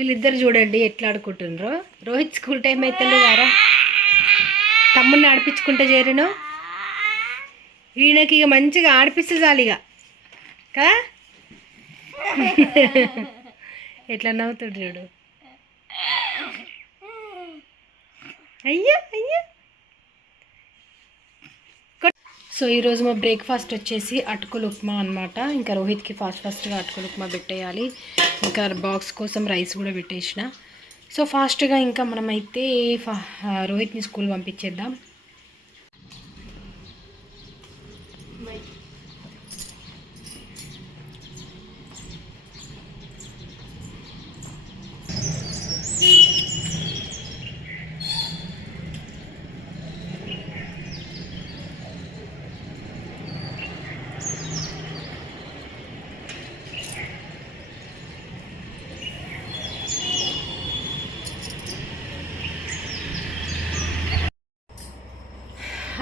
వీళ్ళిద్దరు చూడండి ఎట్లా ఆడుకుంటుండ్రో రోహిత్ స్కూల్ టైం అయితే వారా తమ్ముడిని ఆడిపించుకుంటే చేరిను. ఈయనకి ఇక మంచిగా ఆడిపిస్తే చాలు ఇక. కదా ఎట్లా నవ్వుతాడు చూడు. అయ్యా అయ్యా. సో ఈరోజు మా బ్రేక్ఫాస్ట్ వచ్చేసి అటుకులు ఉప్మా అనమాట ఇంకా రోహిత్కి ఫాస్ట్ ఫాస్ట్గా అటుకులు ఉప్మా పెట్టేయాలి. ఇంకా బాక్స్ కోసం రైస్ కూడా పెట్టేసిన. సో ఫాస్ట్గా ఇంకా మనమైతే ఫా రోహిత్ని స్కూల్ పంపించేద్దాం.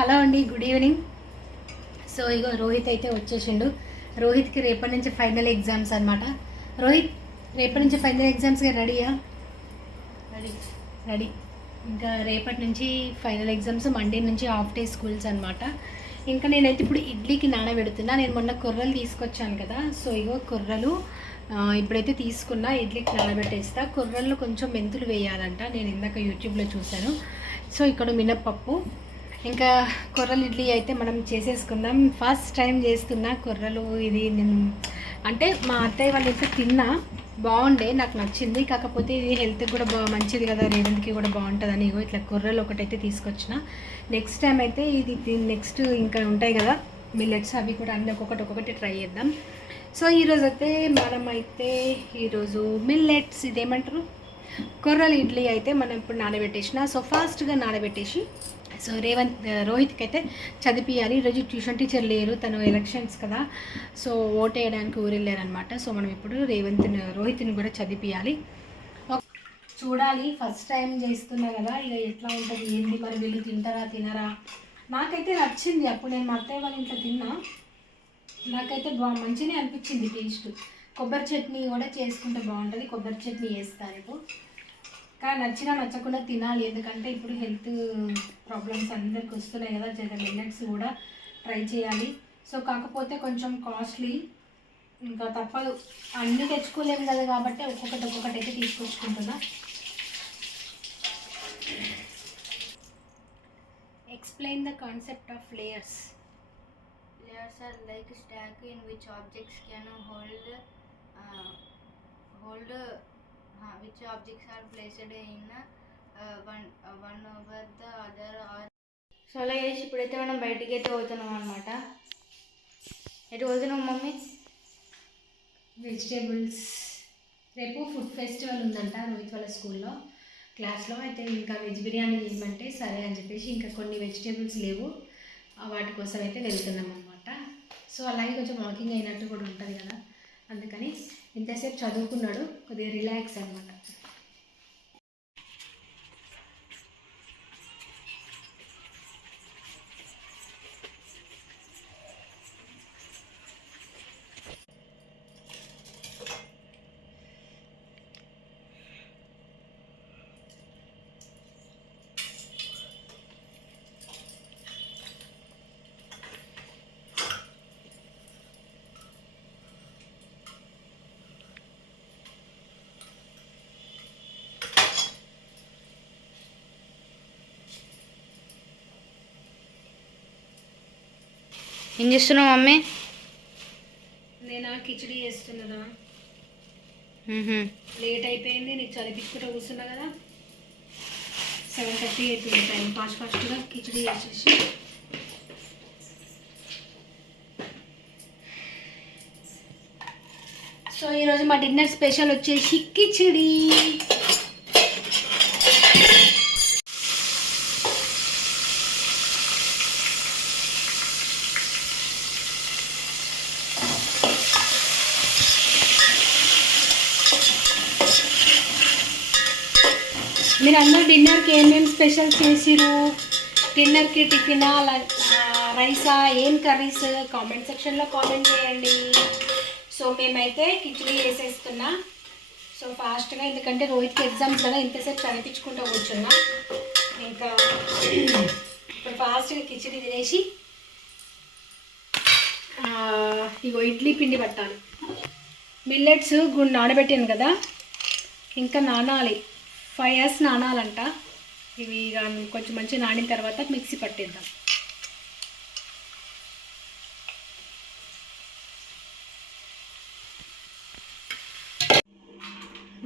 హలో అండి గుడ్ ఈవినింగ్ సో ఇగో రోహిత్ అయితే వచ్చేసిండు. రోహిత్కి రేపటి నుంచి ఫైనల్ ఎగ్జామ్స్ అనమాట రోహిత్ రేపటి నుంచి ఫైనల్ ఎగ్జామ్స్కి రెడీయా రెడీ రెడీ ఇంకా రేపటి నుంచి ఫైనల్ ఎగ్జామ్స్ మండే నుంచి హాఫ్ డే స్కూల్స్ అనమాట ఇంకా నేనైతే ఇప్పుడు ఇడ్లీకి నానబెడుతున్నా. నేను మొన్న కొర్రలు తీసుకొచ్చాను కదా. సో ఇగో కొర్రలు ఇప్పుడైతే తీసుకున్నా ఇడ్లీకి నానబెట్టేస్తా. కొర్రల్లో కొంచెం మెంతులు వేయాలంట. నేను ఇందాక యూట్యూబ్లో చూశాను. సో ఇక్కడ మినప్పప్పు ఇంకా కొర్రలు ఇడ్లీ అయితే మనం చేసేసుకుందాం. ఫస్ట్ టైం చేస్తున్నా కొర్రలు ఇది నేను అంటే మా అత్తయ్య వాళ్ళ ఇంట్లో తిన్నా బాగుండే నాకు నచ్చింది. కాకపోతే ఇది హెల్త్కి కూడా బా మంచిది కదా రేవంత్కి కూడా బాగుంటుందని. ఇగో ఇట్లా కొర్రలు ఒకటైతే తీసుకొచ్చిన. నెక్స్ట్ టైం అయితే ఇది నెక్స్ట్ ఇంకా ఉంటాయి కదా మిల్లెట్స్ అవి కూడా అన్నీ ఒక్కొక్కటి ఒక్కొక్కటి ట్రై చేద్దాం. సో ఈరోజు అయితే మనమైతే ఈరోజు మిల్లెట్స్ ఇదేమంటారు? కొర్రలు ఇడ్లీ అయితే మనం ఇప్పుడు నానబెట్టేసిన. సో ఫాస్ట్గా నానబెట్టేసి సో రేవంత్ రోహిత్కి అయితే చదివియాలి ఈరోజు ట్యూషన్ టీచర్ లేరు తను ఎలక్షన్స్ కదా. సో ఓట్ వేయడానికి ఊరెళ్ళారనమాట సో మనం ఇప్పుడు రేవంత్ని రోహిత్ని కూడా చదివియాలి చూడాలి. ఫస్ట్ టైం చేస్తున్నా కదా ఇక ఎట్లా ఉంటుంది ఏంది మరి వీళ్ళు తింటారా తినరా? నాకైతే నచ్చింది. అప్పుడు నేను మా అత్తయ్య వాళ్ళ ఇంట్లో తిన్నా. నాకైతే బా మంచిగానే అనిపించింది టేస్ట్. కొబ్బరి చట్నీ కూడా చేసుకుంటే బాగుంటుంది. కొబ్బరి చట్నీ వేస్తాను కానీ నచ్చినా నచ్చకుండా తినాలి. ఎందుకంటే ఇప్పుడు హెల్త్ ప్రాబ్లమ్స్ అందరికి వస్తున్నాయి కదా. జగన్ మిల్లెట్స్ కూడా ట్రై చేయాలి. సో కాకపోతే కొంచెం కాస్ట్లీ ఇంకా తప్పదు. అన్నీ తెచ్చుకోలేము కదా కాబట్టి ఒక్కొక్కటి ఒక్కొక్కటి అయితే తీసుకొచ్చుకుంటున్నా. Explain the concept of layers Layers are like stack in which objects can hold uh, hold which objects are placed in uh, one uh, one over the other or so అలా చేసి ఇప్పుడైతే మనం బయటికి అయితే పోతున్నాం అనమాట ఎటు పోతున్నాం మమ్మీ? వెజిటేబుల్స్ రేపు ఫుడ్ ఫెస్టివల్ ఉందంట రోహిత్ వాళ్ళ స్కూల్లో. క్లాస్లో అయితే ఇంకా వెజ్ బిర్యానీ చేయమంటే సరే అని చెప్పేసి ఇంకా కొన్ని వెజిటేబుల్స్ లేవు. వాటి కోసం అయితే వెళ్తున్నాం అనమాట సో అలాగే కొంచెం వాకింగ్ అయినట్టు కూడా ఉంటుంది కదా. అందుకని ఇంతసేపు చదువుకున్నాడు కొద్దిగా రిలాక్స్ అనమాట ఏం చేస్తున్నావు మమ్మీ? నేను? కిచడీ చేస్తున్నదా? లేట్ అయిపోయింది నీకు చదివించుకుంటూ కూర్చున్నా కదా. సెవెన్ థర్టీ అయిపోయింది టైం. ఫాస్ట్ ఫాస్ట్గా కిచడీ చేసేసి. సో ఈరోజు మా డిన్నర్ స్పెషల్ వచ్చేసి కిచడీ. మీరు అందరూ డిన్నర్కి ఏమేమి స్పెషల్ చేసిరు డిన్నర్కి టిఫినా రైసా? ఏం కర్రీస్? కామెంట్ సెక్షన్లో కామెంట్ చేయండి. సో మేమైతే కిచడీ వేసేస్తున్నా సో ఫాస్ట్గా ఎందుకంటే రోహిత్కి ఎగ్జామ్స్ కదా ఇంతసేపు చదివించుకుంటూ కూర్చున్నా. ఇంకా ఇప్పుడు ఫాస్ట్గా కిచిడి తినేసి ఇగో ఇడ్లీ పిండి పట్టాలి. మిల్లెట్స్ గుండు నానబెట్టాను కదా ఇంకా నానాలి. ఫైవ్ ఇయర్స్ నానాలంట. ఇవి ఇక కొంచెం మంచిగా నానిన తర్వాత మిక్సీ పట్టేద్దాం.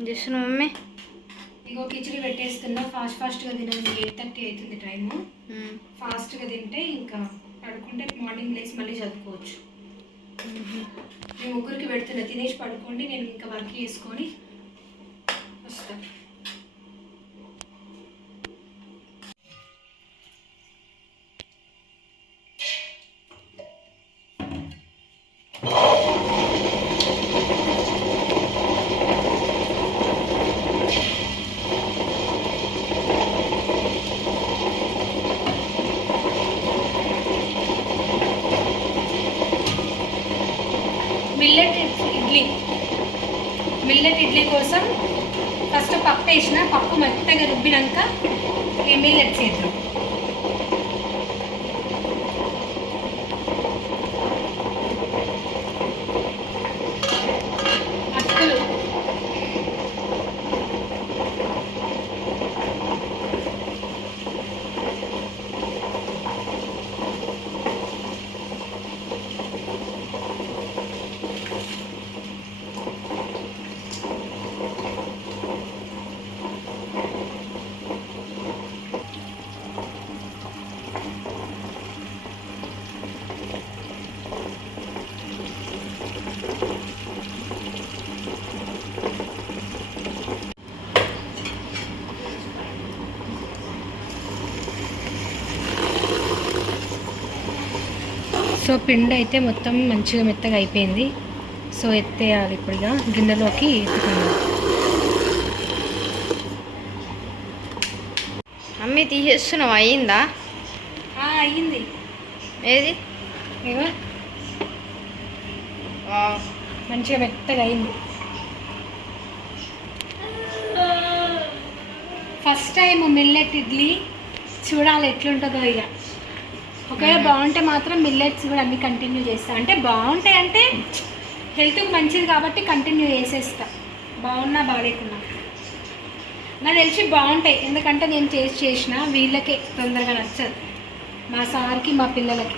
చేస్తున్నా మమ్మీ? ఇగో కిచిడి పెట్టేస్తున్నా. ఫాస్ట్ ఫాస్ట్గా తినండి ఎయిట్ థర్టీ అవుతుంది టైము. ఫాస్ట్గా తింటే ఇంకా పడుకుంటే మార్నింగ్ లేచి మళ్ళీ చదువుకోవచ్చు. నేను ముగ్గురికి పెడుతున్నా. తినేసి పడుకోండి. నేను ఇంకా వర్క్ చేసుకొని వస్తాను మిల్లెట్ ఇడ్లీ మిల్లెట్ ఇడ్లీ కోసం ఫస్ట్ పప్పు వేసిన పప్పు మెత్తగా రుబ్బినాక ఈ మిల్లెట్స్ వేద్దాం అటుకులు సో పిండి అయితే మొత్తం మంచిగా మెత్తగా అయిపోయింది. సో ఎత్తేయాలి ఇప్పుడు ఇక గిన్నెలోకి ఎత్తుకుందాం. మమ్మీ తీసేస్తున్నావు అయ్యిందా అయ్యింది ఏది? ఇగో. మంచిగా మెత్తగా అయింది. ఫస్ట్ టైం మిల్లెట్ ఇడ్లీ చూడాలి ఎట్లుంటుందో ఇక ఒకవేళ బాగుంటే మాత్రం మిల్లెట్స్ కూడా అన్ని కంటిన్యూ చేస్తా. అంటే బాగుంటాయి అంటే హెల్త్కి మంచిది కాబట్టి కంటిన్యూ చేసేస్తా. బాగున్నా బాగాలేకున్నా నాకు తెలిసి బాగుంటాయి. ఎందుకంటే నేను చేసి చేసిన వీళ్ళకే తొందరగా నచ్చదు. మా సార్కి మా పిల్లలకి.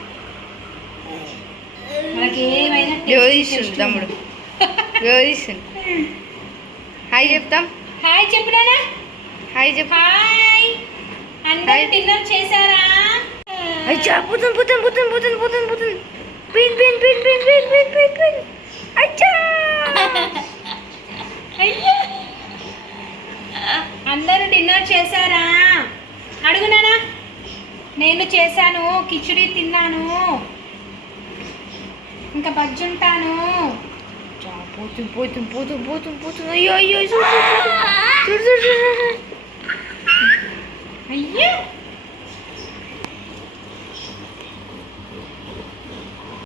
మనకి ఏమైనా తమ్ముడు? హాయ్ చెప్తాం. హాయ్ చెప్పురానా హాయ్ చెప్పు. హాయ్. అందరూ. డిన్నర్ చేశారా? అయ్యా పుతున్ పుతున్ పుతున్ పుతున్ పుతున్ పుతున్ పిన్ పిన్ పిన్ పిన్ పిన్ పిన్ పిన్ పిన్ అచ్చా అయ్యో. అందరూ డిన్నర్ చేశారా? అడుగునానా నేను చేశాను కిచిడి తిన్నాను. ఇంకా బజ్జుంటాను పోతుంది పోతుంది పోతుంది పోతుంది పోతుంది. అయ్యో అయ్యో చూడు చూడు చూడు. అయ్యో.